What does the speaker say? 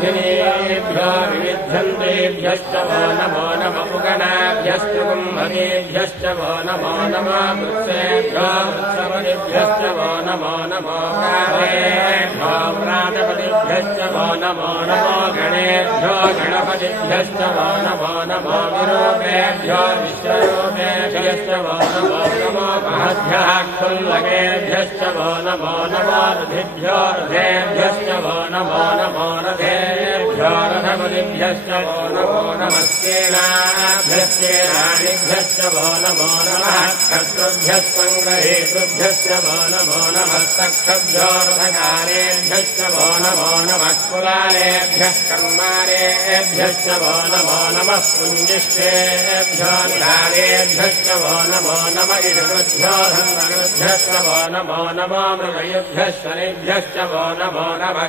विद्याधिनेभ्यो विविध्यन्तेभ्यश्च वो नमो नमः पुगणाभ्यश्च कुम्भकेभ्यश्च वो नमो नमः वृत्सेभ्यो वृत्सपतिभ्यश्च वो नमो नमो प्राणेभ्यो प्राणपतिभ्यश्च वो नमो नमो गणेभ्यो गणपतिभ्यश्च वो नमो नमो विरूपेभ्यो विश्वरूपेभ्यश्च वो नमो नमो महद्भ्यः खुल्लकेभ्यश्च वो नमो नमो रथिभ्यो रथेभ्यश्च वो नमो नमो रथेभ्यो रथपतिभ्यश्च वो नमो नमः सेनाभ्यश्चेनानिभ्यश्च वो नमो नमः कर्तृभ्यस्सङ्ग्रहेतृभ्यश्च वो नमो नमः तक्षभ्यो रथकारेभ्यश्च वो नमो नमः कुलालेभ्यः कर्मारेभ्यश्च वो नमो नमः पुञ्जिष्ठेभ्यो निधारेभ्यश्च वो नमो नमः इषुभ्यो धन्वनुभ्यश्च वो नमो नमो मृगयुभ्यः शनिभ्यश्च वो नमो नमः